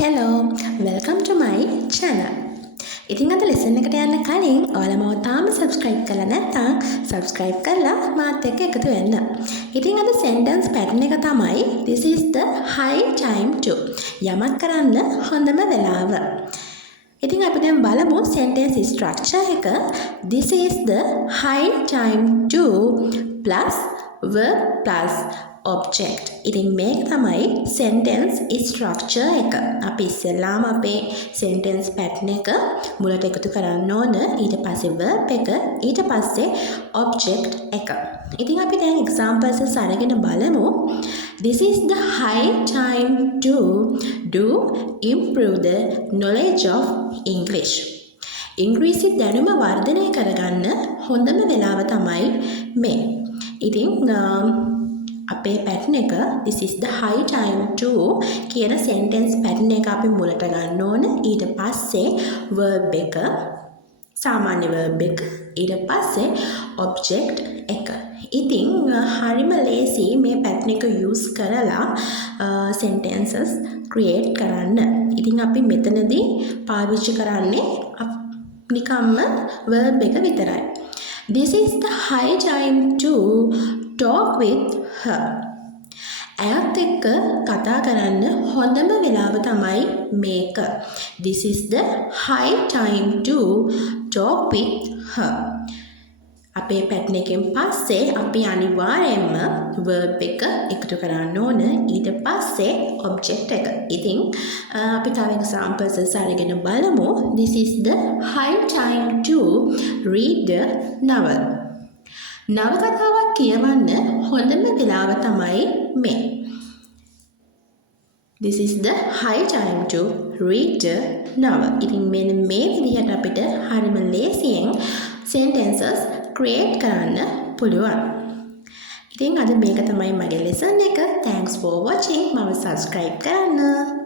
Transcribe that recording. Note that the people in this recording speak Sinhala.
Hello, welcome to my channel. ඉතින් අද ලෙසන් එකට යන්න කලින් ඔයාලා මව තාම subscribe කරලා නැත්නම් subscribe කරලා මාත් එක්ක එකතු වෙන්න. ඉතින් අද sentence pattern එක තමයි this is the high time to. යමක් කරන්න හොඳම වෙලාව. ඉතින් අපි දැන් බලමු sentence structure එක. This is the high time to plus verb plus object. ඉතින් මේක තමයි sentence structure එක. අපි ඉස්සෙල්ලාම අපේ sentence pattern එක මුලට එකතු කරන්න ඕන. ඊට පස්සේ verb එක, ඊට පස්සේ object එක. ඉතින් අපි දැන් examples අරගෙන බලමු. This is the high time to improve the knowledge of English. ඉංග්‍රීසි දැනුම වර්ධනය කරගන්න හොඳම වෙලාව තමයි මේ. ඉතින් අපේ pattern එක this is the high time to කියන sentence pattern එක අපි මුලට ගන්න ඕන. ඊට පස්සේ verb එක, සාමාන්‍ය verb එක, ඊට පස්සේ object එක. ඉතින් හරිම ලේසි මේ pattern එක use කරලා sentences create කරන්න. ඉතින් අපි මෙතනදී පාවිච්චි කරන්නේ නිකම්ම verb එක විතරයි. This is the high time to talk with her. ඇයත් එක්ක කතා කරන්න හොඳම වෙලාව තමයි මේක. This is the high time to talk with her. අපේ pattern එකෙන් පස්සේ අපි අනිවාර්යයෙන්ම verb එක එකතු කරන්න ඕන. ඊට පස්සේ object එක. ඉතින් අපි තව examples අරගෙන බලමු. This is the high time to read the novel. නවකතාවක් කියවන්න හොඳම වෙලාව තමයි මේ. This is the high time to read the novel. ඉතින් මෙන්න මේ විදිහට අපිට හරිම ලේසියෙන් sentences create කරන්න පුළුවන්. ඉතින් අද මේක තමයි මගේ lesson එක. Thanks for watching. මම subscribe කරන්න.